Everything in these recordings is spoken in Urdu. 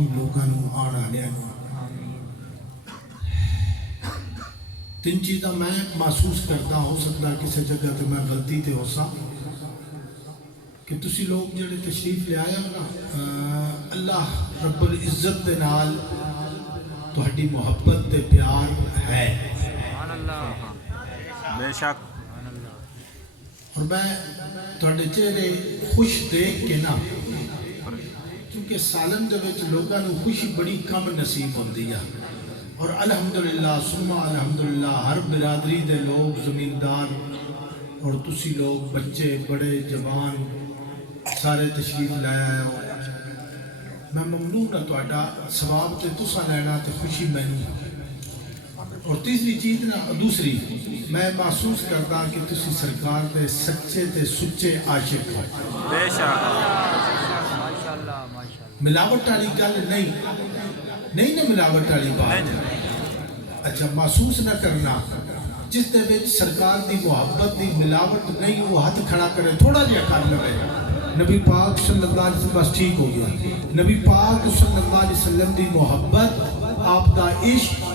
تمام لوگوں آن والے تین چیزاں میں محسوس کرتا ہو سکتا کسی جگہ تے میں غلطی تے ہو سا کہ تسی لوگ جڑے تشریف لے آیا نا اللہ رب العزت دے نال تہاڈی محبت تے پیار ہے بے شک اور میں تہاڈے چہرے خوش دیکھ کے نا کیونکہ سالن دے وچ لوگاں نوں خوشی بڑی کم نصیب ہوندی ہے اور الحمدللہ ثم الحمدللہ ہر برادری دے لوگ زمیندار اور تسی لوگ بچے بڑے جوان سارے تشریف لائے آئے ہو میں ممنون ہوں تہاڈا ثواب تے تساں لینا تے خوشی مینوں اور تیسری چیز نا دوسری میں محسوس کرتا کہ تسی سرکار دے سچے تے سچے عاشق ہو بے شک ملاوٹ والی گل نہیں نا ملاوٹ والی بات اچھا محسوس نہ کرنا جس دے وچ سرکار دی محبت دی ملاوٹ نہیں وہ ہاتھ کھڑا کرے تھوڑا جہا کر لے نبی پاک صلی اللہ علیہ وسلم بس ٹھیک ہو گیا نبی پاک صلی اللہ علیہ وسلم دی محبت آپ دا عشق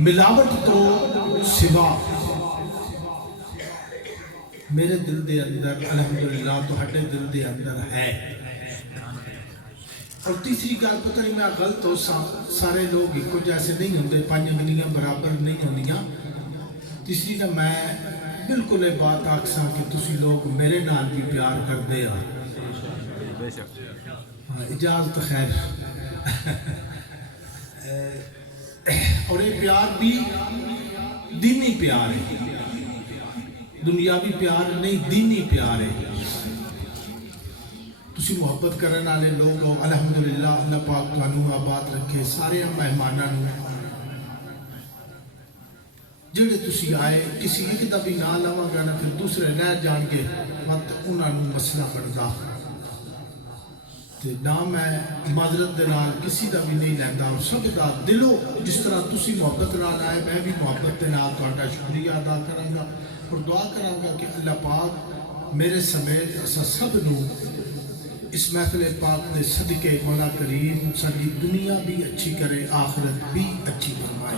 ملاوٹ تو سوا میرے دل دے اندر الحمدللہ تہاڈے دل دے اندر ہے اور تیسری گل پتہ نہیں میں غلط ہو سارے لوگ ایک جیسے نہیں ہوندے پانچ انگلیاں برابر نہیں ہوندیاں تیسری نہ میں بالکل یہ بات آکھساں کہ تسی لوگ میرے نال بھی پیار کردے ہو بے شک اجازت خیر اور یہ پیار بھی دینی پیار ہے دنیاوی پیار نہیں دینی پیار ہے تسی محبت کرنے والے لوگ ہو الحمدللہ اللہ پاک تانوں آباد رکھے سارے مہماناں جڑے تسی آئے کسی ایک دا بھی نام لواں گا نا پھر دوسرے لے جان کے مت انہاں نوں مسئلہ بندا تے نام ہے معذرت دے نال کسی دا بھی نہیں لیندا اور سب دا دلوں جس طرح تسی محبت نال آئے میں بھی محبت دے نال تہاڈا شکریہ ادا کراں گا اور دعا کراں گا کہ اللہ پاک میرے سمیت اساں سب نوں اس محفل پاک دے صدقے مولا کریم ساری دنیا بھی اچھی کرے آخرت بھی اچھی فرمائے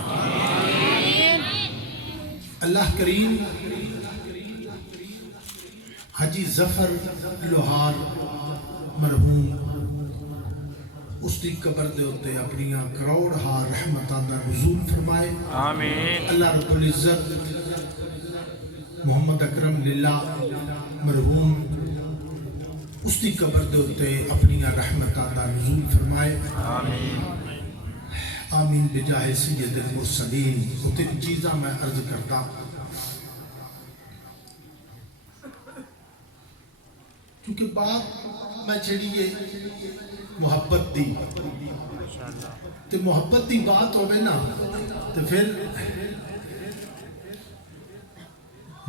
اللہ کریم حاجی ظفر لوہار مرحوم اس دی قبر دے ہوتے اپنی کروڑ ہا رحمتاں دا نزول فرمائے آمین اللہ رب العزت محمد اکرم للہ مرحوم اس دی قبر دے ہوتے اپنی رحمتاں دا نزول فرمائے آمین آمین بجاہ سید المرسلین وہ تین چیزاں میں عرض کرتا کیونکہ بات میں چھڑیے محبت دی تو محبت دی بات ہوئے نا تو پھر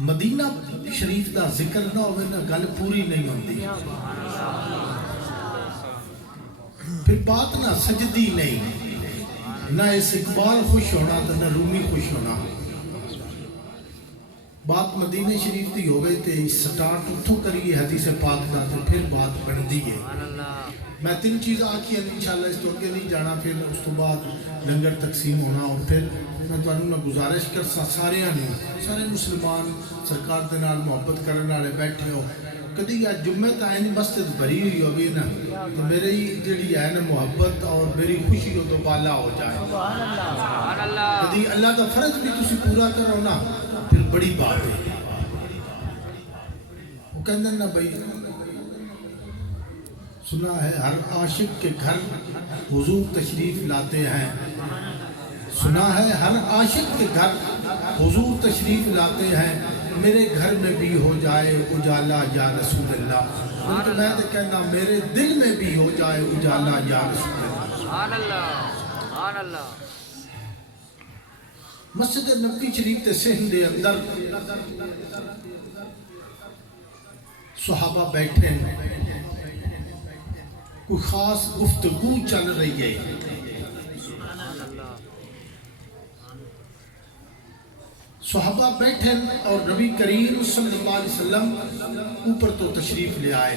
مدینہ شریف دا ذکر نہ ہوئے نا گل پوری نہیں ہوندی پھر بات نہ سجدی نہیں نہ اس اقبال خوش ہونا تو نہ رومی خوش ہونا بات مدینہ شریف دی ہو گئی تے سٹارٹ اتھوں کریے حدیث پاک دا تو پھر بات بن دی ہے میں تین چیز آکھی ہیں انشاءاللہ اس تو اگے نہیں جانا پھر اس تو بعد لنگر تقسیم ہونا اور پھر میں تمہیں میں گزارش کر سارے مسلمان سرکار دے نال محبت کرنے والے بیٹھے ہو کدی یا جمعہ تائیں مسجد بھری ہوئی ہوگی نا تو میری جڑی ہے نا محبت اور میری خوشی ہو تو بالا ہو جائے کدی اللہ کا فرض بھی تسی پورا کرو نا پھر بڑی بات ہے وہ کہندے نا بھائی سنا ہے ہر عاشق کے گھر حضور تشریف لاتے ہیں سنا ہے ہر عاشق کے گھر حضور تشریف لاتے ہیں میرے گھر میں بھی ہو جائے اجالا یا رسول اللہ کیونکہ میں تو کہنا میرے دل میں بھی ہو جائے اجالا یا رسول اللہ مسجد نبوی شریف تے سہن دے اندر صحابہ بیٹھے ہیں کوئی خاص گفتگو چل رہی ہے صحابہ بیٹھے اور نبی کریم صلی اللہ علیہ وسلم اوپر تو تشریف لے آئے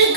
1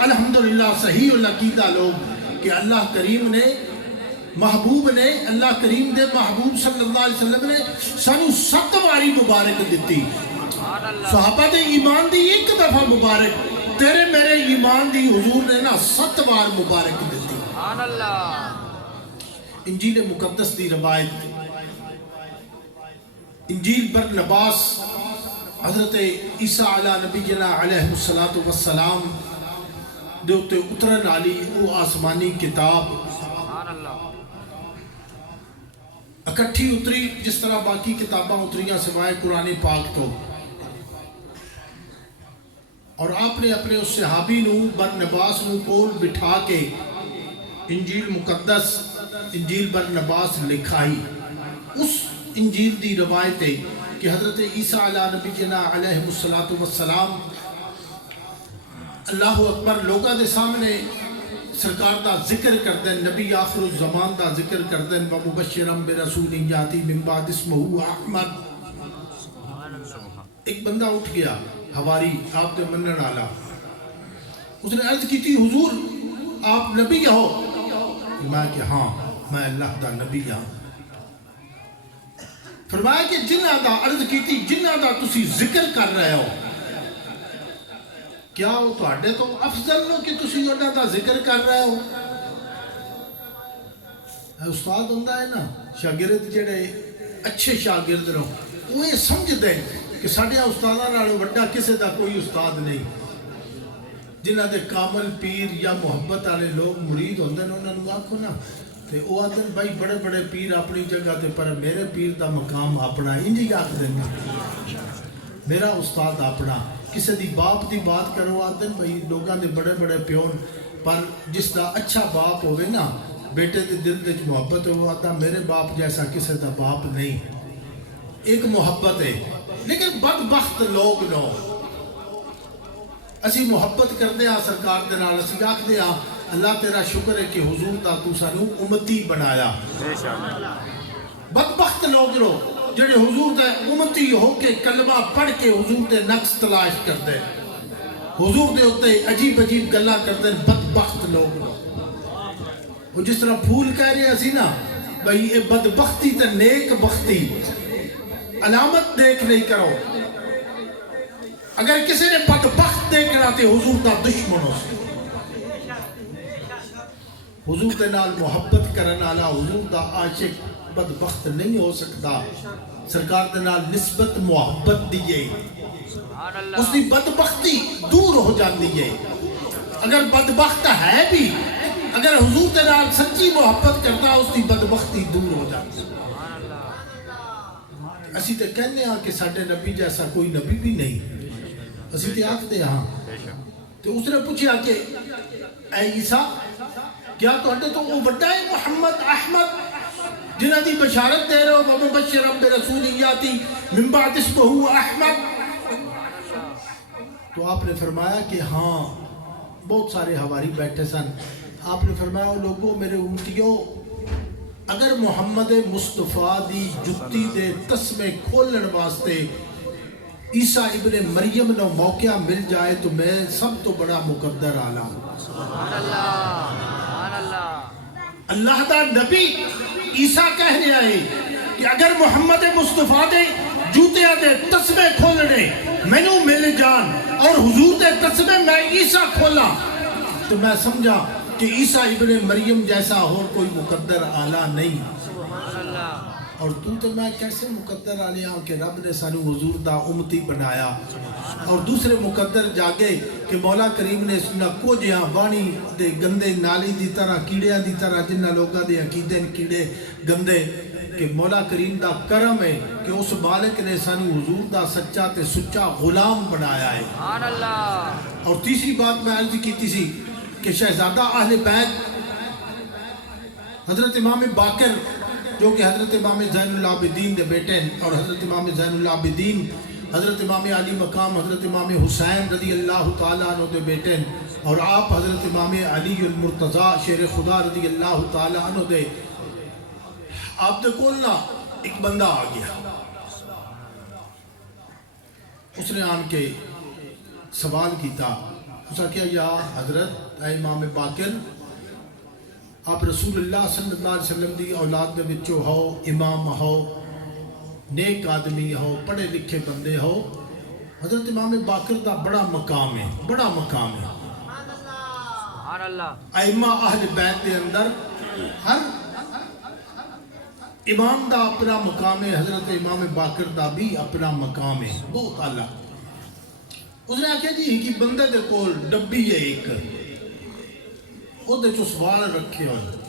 الحمدللہ صحیح العقیدہ لوگ کہ اللہ کریم نے محبوب نے اللہ کریم دے محبوب صلی اللہ علیہ وسلم نے سانو 7 واری مبارک دیتی. صحابہ دے ایمان دی ایک دفعہ مبارک, تیرے میرے ایمان دی حضور نے نا 7 بار مبارک دیتی. انجیل مقدس دی روایت, انجیل برنباس حضرت عیسیٰ علیہ نبی جنا علیہ السلام دے اتے اترن والی وہ آسمانی کتاب اکٹھی اتری جس طرح باقی کتاباں اتریاں سوائے قرآن پاک تو, اور آپ نے اپنے اس صحابی نو برنباس نو کول بٹھا کے انجیل مقدس انجیل برنباس لکھائی. اس انجیل دی روایت ہے کہ حضرت عیسیٰ علیہ نبی جنا علیہ السلام اللہ اکبر لوگاں دے سامنے سرکار دا ذکر کر دیں, نبی آخر الزمان دا ذکر کر دیں, وَمُبَشِّرًا بِرَسُولٍ يَأْتِي مِن بَعْدِ اسْمُهُ احمد. ایک بندہ اٹھ گیا حواری آپ دے منن والا, اس نے عرض کی تھی حضور آپ نبی ہو؟ فرمایا کہ ہاں میں اللہ دا نبی ہوں. فرمایا کہ جنہ دا عرض کی تھی جنہ دا تسی ذکر کر رہے ہو کیا وہ تواڈے تو افضل نو کہ تسی انہاں دا ذکر کر رہے ہو؟ استاد ہوندا ہے نا شاگرد جڑے اچھے شاگرد نو وہ یہ سمجھ دیں کہ ساڈے استاداں نالوں وڈا کسے دا کوئی استاد نہیں. جنہاں دے کامل پیر یا محبت والے لوگ مرید ہوندے نے انہاں نوں آکھو نا تے او آدھن بھائی بڑے بڑے پیر اپنی جگہ تے پر میرے پیر دا مقام اپنا انجی آکھ دینا, میرا استاد اپنا. کسی دی باپ دی بات کرو آدھن بھائی لوگاں دے بڑے بڑے پیون پر جس دا اچھا باپ ہوئے نا بیٹے دے دل دے محبت ہو آدھا میرے باپ جیسا کسی دا باپ نہیں. ایک محبت ہے. لیکن بدبخت لوگ نو اسی محبت کردے ہاں سرکار دے نال, اسی آکھدے ہاں اللہ تیرا شکر ہے کہ حضور دا تو سانو امتی بنایا. بدبخت لوگ نو جڑے حضور دے امتی ہو کے کلمہ پڑھ کے حضور دے نقص تلاش کردے, حضور دے ہوتے عجیب عجیب گلا کردے. بدبخت لوگ نو وہ جس طرح پھول کہہ رہے ہیں نا بھئی اے بدبختی تے نیک بختی علامت دیکھ نہیں کرو. اگر کسی نے بدبخت دیکھنا تے حضور دا دشمن ہو سکتا. حضور دے نال محبت کرن والا حضور دا عاشق بدبخت نہیں ہو سکتا. سرکار دے نال نسبت محبت دیئے اس دی بدبختی دور ہو جاندی ہے. اگر بدبخت ہے بھی اگر حضور دے نال سچی محبت کرتا اس دی بدبختی دور ہو جاتی. اسی تے کہنے ہاں کہ ساڈے نبی جیسا کوئی نبی بھی نہیں. اسی تے آکھدے ہاں. تو اس نے پوچھا کہ اے عیسیٰ کیا تواڈے تو وہ بڑا ہے محمد احمد جنہ دی بشارت دے رہے ہو وَمُبَشِّرًا بِرَسُولٍ يَأْتِي مِن بَعْدِ اسْمُهُ احمد؟ تو آپ نے فرمایا کہ ہاں. بہت سارے حواری بیٹھے سن. آپ نے فرمایا لوگوں میرے امتیوں اگر محمد مصطفیٰ دی جتی دے تسمے کھولن واسطے عیسیٰ ابن مریم نو موقع مل جائے تو میں سب تو بڑا مقدر آلہ. اللہ دا نبی عیسیٰ کہہ رہا ہے کہ اگر محمد مصطفیٰ دے جوتیاں دے تسمے کھولنے میں نو مل جان اور حضور دے تسمے میں عیسیٰ کھولا تو میں سمجھا کہ عیسیٰ ابن مریم جیسا اور کوئی مقدر آلہ نہیں. اور تو میں کیسے مقدر آلہ ہوں کہ رب نے سانو حضور دا امتی بنایا. اور دوسرے مقدر جاگے کہ مولا کریم نے سنا کو جہاں بانی دے گندے نالی دی طرح کیڑیاں دی طرح جنہ لوگاں دے عقیدے کیڑے گندے کہ مولا کریم دا کرم ہے کہ اس مالک نے سانو حضور دا سچا تے سچا غلام بنایا ہے. اور تیسری بات میں عرض کی تھی کہ شہزادہ اہل بیت حضرت امام باقر جو کہ حضرت امام زین العابدین دے بیٹے اور حضرت امام زین العابدین حضرت امام علی مقام حضرت امام حسین رضی اللہ تعالیٰ عنہ دے بیٹے اور آپ حضرت امام علی المرتضیٰ شیر خدا رضی اللہ تعالیٰ عنہ دے. آپ دے کولنا ایک بندہ آ گیا. اس نے آن کے سوال کیتا اس کیا یا حضرت اے امام باقر آپ رسول اللہ صلی اللہ علیہ وسلم دی اولاد دے وچوں ہو امام ہو نیک آدمی ہو پڑھے لکھے بندے ہو حضرت امام باقر دا بڑا مقام ہے بڑا مقام ہے ائمہ اہل بیت دے اندر ہر امام دا اپنا مقام ہے حضرت امام باقر دا بھی اپنا مقام ہے بہت اعلیٰ اس نے آکھا جی کہ بندے دے کول ڈبی ہے ایک وہ دے چو سوال رکھے ہوئے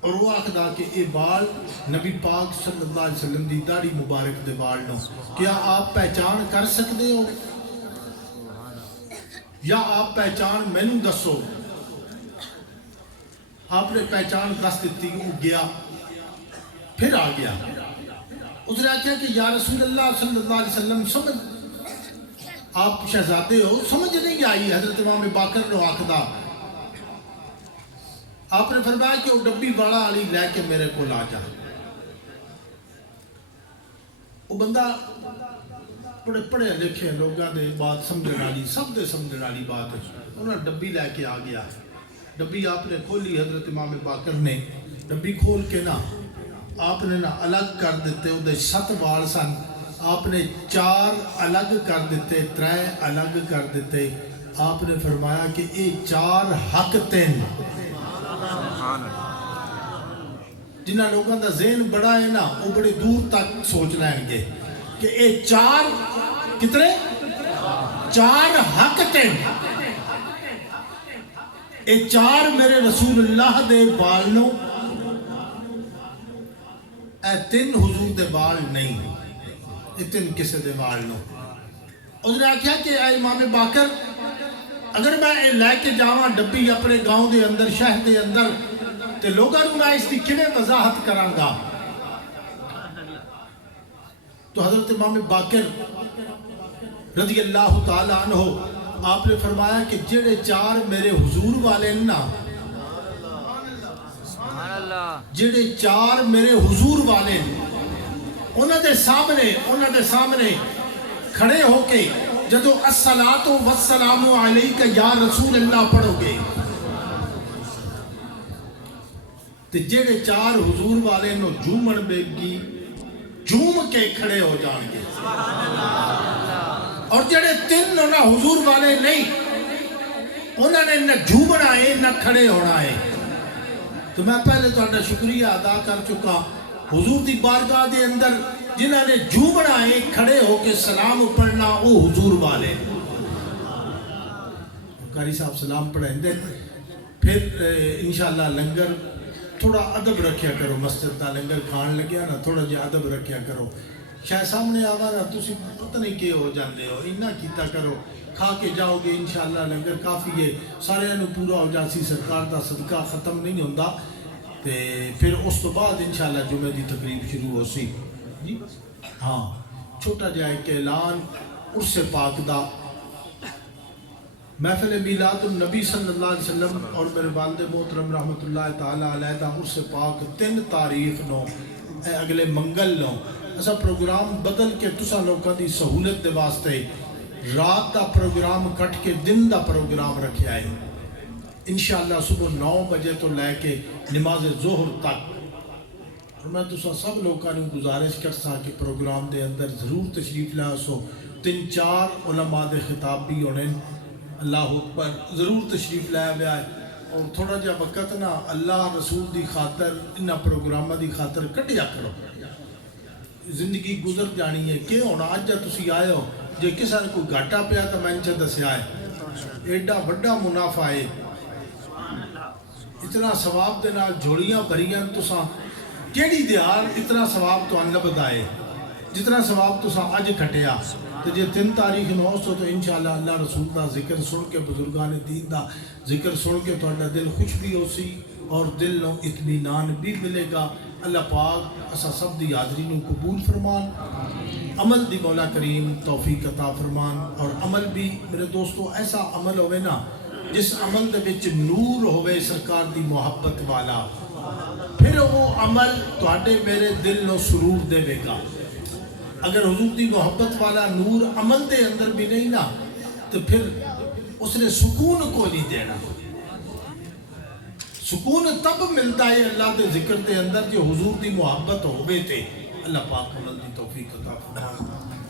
اور وہ آکھدا کہ اے بال نبی پاک صلی اللہ علیہ وسلم دی داڑھی مبارک دے بال نو کیا آپ پہچان کر سکتے ہو یا آپ پہچان میں نو دسو آپ نے پہچان دس دیتی وہ گیا پھر آ گیا اس نے کہا کہ یا رسول اللہ صلی اللہ علیہ وسلم سمجھ آپ شہزادے ہو سمجھ نہیں آئی حضرت امام باقر نے آکھدا آپ نے فرمایا کہ وہ ڈبی والا علی لے کے میرے کو لا جا وہ بندہ بڑے پڑھے لکھے لوگاں دے بات سمجھنے والی سب دے سمجھنے والی بات ہے انہوں نے ڈبی لے کے آ گیا ڈبی آپ نے کھولی حضرت امام باقر نے ڈبی کھول کے نا آپ نے نا الگ کر دیتے وہ 7 وال سن آپ نے 4 الگ کر دیتے 3 الگ کر دیتے آپ نے فرمایا کہ یہ 4 حق تین جنہ لوگوں کا ذہن بڑا ہے نا وہ بڑے دور تک سوچ لیں گے کہ یہ 4 کتنے 4 حق تین یہ 4 میرے رسول اللہ دے بالوں اے 3 حضور دے بال نہیں یہ 3 کسے دے بالوں اس نے کہا کہ اے امام باقر اگر میں لے کے جاواں ڈبی اپنے گاؤں دے اندر شہر دے اندر تے لوگاں نوں میں اس کی کیویں وضاحت کراں گا تو حضرت امام باقر رضی اللہ تعالی عنہ آپ نے فرمایا کہ جڑے 4 میرے حضور والے نا جڑے 4 میرے حضور والے انہاں دے سامنے کھڑے ہو کے جدو الصلاۃ والسلام علیک یا رسول اللہ پڑھو گے تے جڑے 4 حضور والے نو جھومن بیگی جھوم کے کھڑے ہو جان گے اور جڑے 3 نہ حضور والے نہیں انہوں نے نہ جھومنا ہے نہ کھڑے ہونا ہے تو میں پہلے تہاڈا شکریہ ادا کر چکا حضور دی بارگاہ دے اندر جنہوں نے جھومنا ہے کھڑے ہو کے سلام پڑھنا وہ حضور والے قاری صاحب سلام پڑھیں دے پھر انشاءاللہ لنگر تھوڑا ادب رکھیا کرو مسجد دا لنگر کھان لگیا نا تھوڑا جہا ادب رکھیا کرو شاید سامنے آوا نا تسی پتہ نہیں کہ ہو جاندے ہو انہا کیتا کرو کھا کے جاؤ گے انشاءاللہ لنگر کافی ہے سارے انہوں پورا ہو جاسی سرکار دا صدقہ ختم نہیں ہوندہ تے پھر اس تو بعد انشاءاللہ جمعہ دی تقریب شروع ہو سی جی ہاں چھوٹا جائے کہ اعلان عرس پاک دا محفل میلاد النبی صلی اللہ علیہ وسلم اور میرے والد محترم رحمت اللہ تعالیٰ علیہ دا عرس پاک 3 تاریخ نو اگلے منگل نو ایسا پروگرام بدل کے تسا لوگوں دی سہولت دے واسطے رات دا پروگرام کٹ کے دن دا پروگرام رکھیا ہے انشاءاللہ صبح 9 بجے تو لے کے نماز ظہر تک اور میں تسا سب لوگوں نے گزارش کرتا کہ پروگرام دے اندر ضرور تشریف لائے سو 3-4 علماء دے خطاب بھی ہونے اللہ اکبر ضرور تشریف لایا گیا ہے اور تھوڑا جا وقت نا اللہ رسول دی خاطر انہا پروگرامہ دی خاطر کٹیا کرو زندگی گزر جانی ہے کہ ہونا آج جا تسی آئے ہو جے کسا نے کوئی گھاٹا پیا تو میں انچہ دسے آئے ایڈا بڑا منافع ہے اتنا ثواب دے نال جھوڑیاں بھریاں تسا کیڑی دیار اتنا ثواب تو انلبد آئے جتنا ثواب تسا اج کھٹیا تو جے 3 تاریخ نو سو تو انشاءاللہ اللہ رسول دا ذکر سن کے بزرگان دین دا ذکر سن کے تو اللہ دل خوش بھی ہو سی اور دل نو اطمینان بھی ملے گا اللہ پاک اسا سب دی حاضری نو قبول فرمان عمل دی مولا کریم توفیق عطا فرمان اور عمل بھی میرے دوستو ایسا عمل ہوئے نا جس عمل دے وچ نور ہوئے سرکار دی محبت والا پھر وہ عمل تواڈے میرے دل نو سرور دے گا اگر حضور دی محبت والا نور عمل دے اندر بھی نہیں نا تو پھر اس نے سکون کو نہیں دینا. سکون تب ملتا ہے اللہ کے ذکر کے اندر جو حضور کی محبت ہوئے تے. اللہ پاک عمل دی توفیق عطا فرمائے.